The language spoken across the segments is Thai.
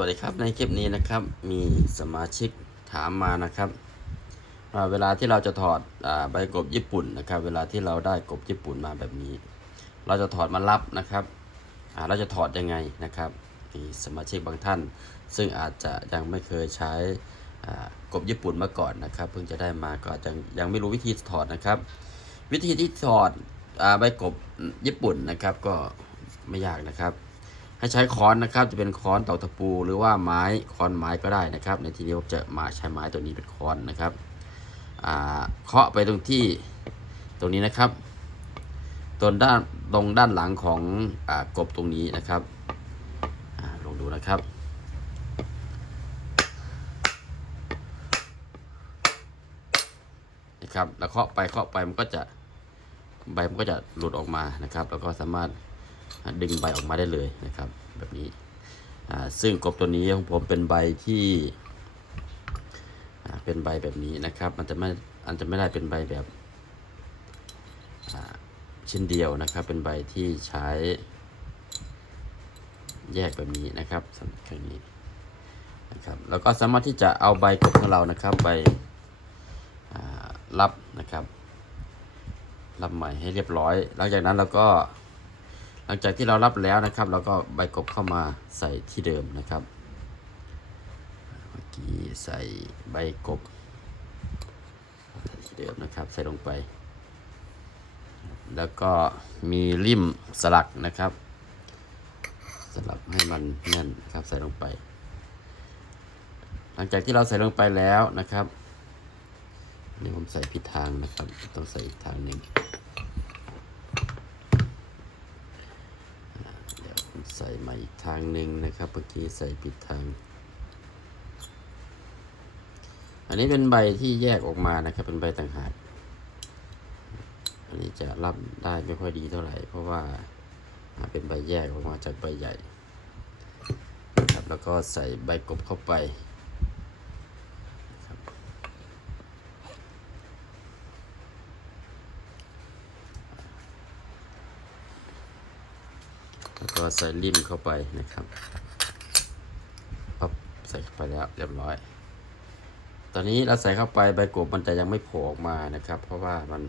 วัสดีครับในคลิปนี้นะครับมีสมาชิกถามมานะครับเวลาที่เราจะถอดอใบกบญี่ปุ่นนะครับ เวลาที่เราได้กบญี่ปุ่นมาแบบนี้ เราจะถอดมารับนะครับเราจะถอดยังไงนะครับมีสมาชิกบางท่าน ซึ่งอาจจะยังไม่เคยใช้กบญี่ปุ่นมาก่อนนะครับ เพิ่งจะได้มาก็อาจจะยังไม่รู้วิธีถอดนะครับ วิธีที่ถอดอใบกบญี่ปุ่นนะครับ ก็ไม่ยากนะครับ ให้ใช้ค้อนนะครับ จะเป็นค้อนเตอกตะปู หรือว่าไม้ค้อนไม้ก็ได้นะครับ ในที่นี้ผมจะมาใช้ไม้ตัวนี้เป็นค้อนนะครับเคาะไปตรงที่ตรงนี้นะครับตรงด้านตรงด้านหลังของอกบตรงนี้นะครับอลองดูนะครับนะครับแล้วเคาะไปเคาะไปมันก็จะใบมันก็จะหลุดออกมานะครับ แล้วก็สามารถ ดึงใบออกมาได้เลยนะครับแบบนี้ซึ่งกบตัวนี้ของผมเป็นใบที่เป็นใบแบบนี้นะครับ มันจะไม่อันจะไม่ได้เป็นใบแบบชิ้นเดียวนะครับ เป็นใบที่ใช้แยกแบบนี้นะครับสำหรับครั้งนี้นะครับแล้วก็สามารถที่จะเอาใบกบของเรานะครับไปรับนะครับรับใหม่ให้เรียบร้อย หลังจากนั้นเราก็ หลังจากที่เรารับแล้วนะครับเราก็ใบกบเข้ามาใส่ที่เดิมนะครับเมื่อกี้ใส่ใบกบที่เดิมนะครับใส่ลงไป แล้วก็มีริมสลักนะครับ สลับให้มันแน่นครับใส่ลงไป หลังจากที่เราใส่ลงไปแล้วนะครับนี่ผมใส่ผิดทางนะครับ ต้องใส่อีกทางหนึ่งอ่าเดี๋ยวผมใส่มาอีกทางหนึ่งนะครับเมื่อกี้ใส่ผิดทาง อันนี้เป็นใบที่แยกออกมานะครับ เป็นใบต่างหากอันนี้จะรับได้ไม่ค่อยดีเท่าไหร่ เพราะว่าเป็นใบแยกออกมาจากใบใหญ่ครับแล้วก็ใส่ใบกบเข้าไป แล้วก็ใส่ริมเข้าไปนะครับปั๊บใส่เข้าไปแล้วเรียบร้อย ตอนนี้เราใส่เข้าไปใบกบมันจะยังไม่โผล่ออกมานะครับ เพราะว่ามัน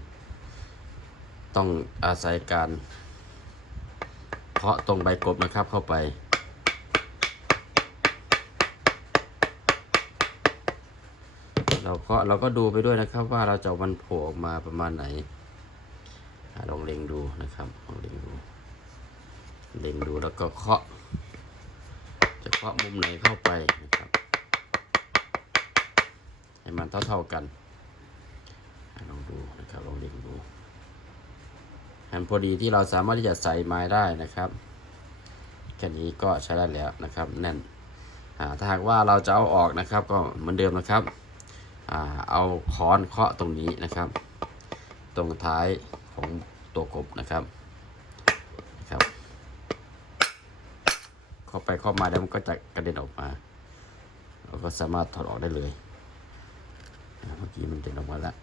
ต้องอาศัยการเคาะตรงใบกบนะครับเข้าไปเราก็เราก็ดูไปด้วยนะครับว่าเราจะมันโผล่ออกมาประมาณไหนลองเล็งดูนะครับลองเล็งดู เล็งดูแล้วก็เคาะ จะเคาะมุมไหนเข้าไปนะครับ ให้มันเท่าๆกันลองดูนะครับลองเล็งดูให้มันพอดีที่เราสามารถที่จะใส่ไม้ได้นะครับแค่นี้ก็ใช้ได้แล้วนะครับแน่นถ้าหากว่าเราจะเอาออกนะครับ ก็เหมือนเดิมนะครับอเอาค้อนเคาะตรงนี้นะครับ ตรงท้ายของตัวกรับนะครับ เข้าไปเข้ามาแล้วมันก็จะกระเด็นออกมา เราก็สามารถถอดออกได้เลยเมื่อกี้มันเด็นออกมาแล้ว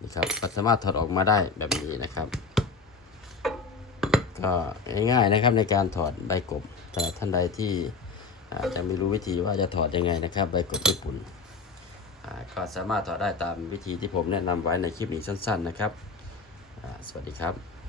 นี่ครับก็สามารถถอดออกมาได้แบบนี้นะครับ ก็ง่ายๆนะครับในการถอดใบกบแต่ท่านใดที่ อาจจะไม่รู้วิธีว่าจะถอดยังไงนะครับใบกบญี่ปุ่นก็สามารถถอดได้ตามวิธีที่ผมแนะนำไว้ในคลิปนี้สั้น ๆ นะครับ สวัสดีครับ